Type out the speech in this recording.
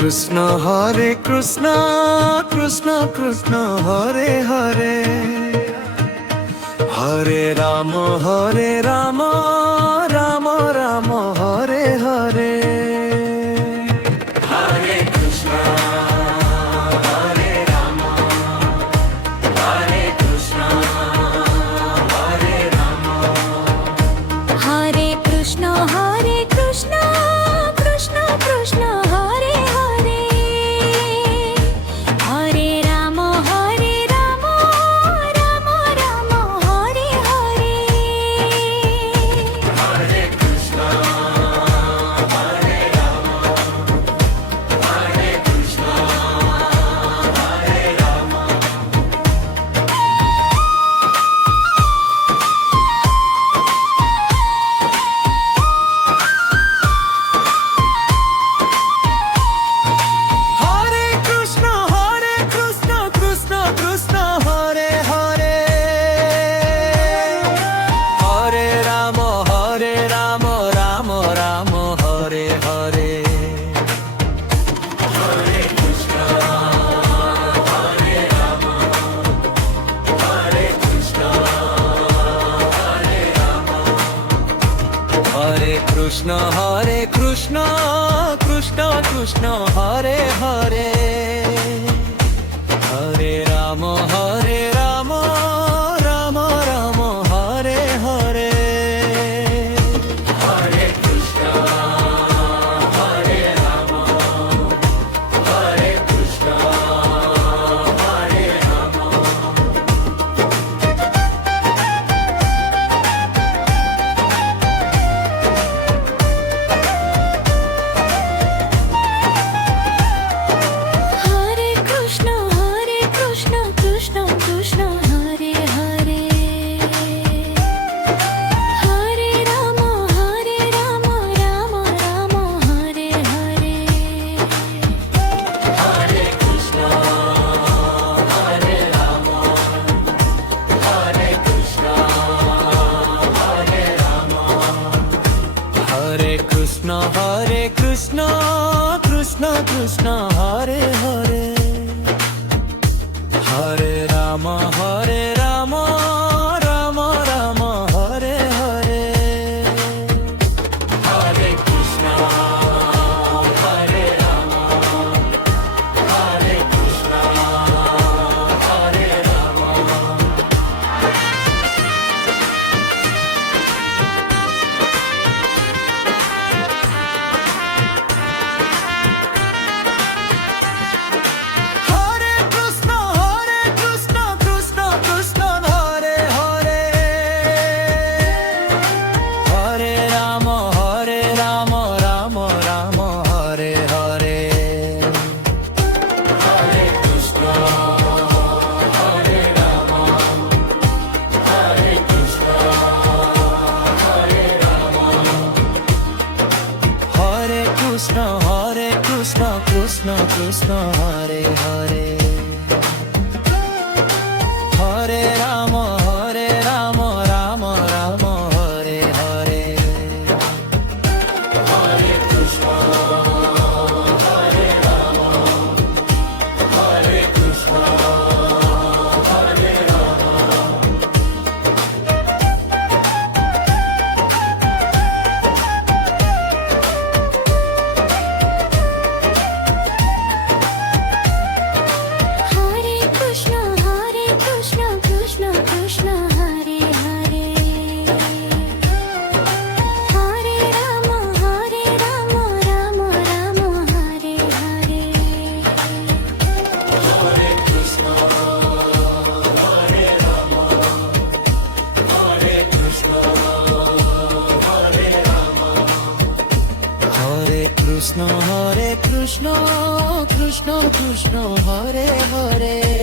Krishna Hare Krishna Krishna Krishna Hare Hare Hare Ram Ram Ram Hare Hare Hare Krishna Hare Ram Hare Krishna Hare Ram Hare Krishna Krishna Krishna Hare Hare Hare Ram Ram Ram Hare Hare Hare Krishna Hare Ram Hare Krishna Hare Ram Hare Krishna Krishna Krishna Hare Hare Hare Ram Ram Ram Hare Hare Hare Krishna Hare Ram Hare Krishna Hare Ram Hare Krishna Krishna Krishna Hare Hare Hare Ram Ram Ram Hare Hare Hare Krishna Hare Ram Hare Krishna Hare Ram Hare Krishna Krishna Krishna Hare Hare Hare Ram Ram Ram Hare Hare Hare Krishna Hare Ram Hare Krishna Hare Ram Hare Krishna Krishna Hare Hare Hare Ram Ram Ram Hare Hare Hare Krishna Hare Ram Hare Krishna Hare Ram Hare Krishna Krishna Krishna Hare Hare Hare Ram Ram Ram Hare Hare Hare Krishna Hare Ram Hare Krishna Hare Ram Hare Krishna Krishna Hare Hare Hare Ram Ram Ram Hare Hare Hare Krishna Hare Ram Hare Krishna Hare Ram Hare Krishna Krishna Krishna Hare Hare Hare Ram Ram Ram Hare Hare Hare Krishna Hare Ram Hare Krishna Hare Ram Hare Krishna Krishna Krishna Hare Hare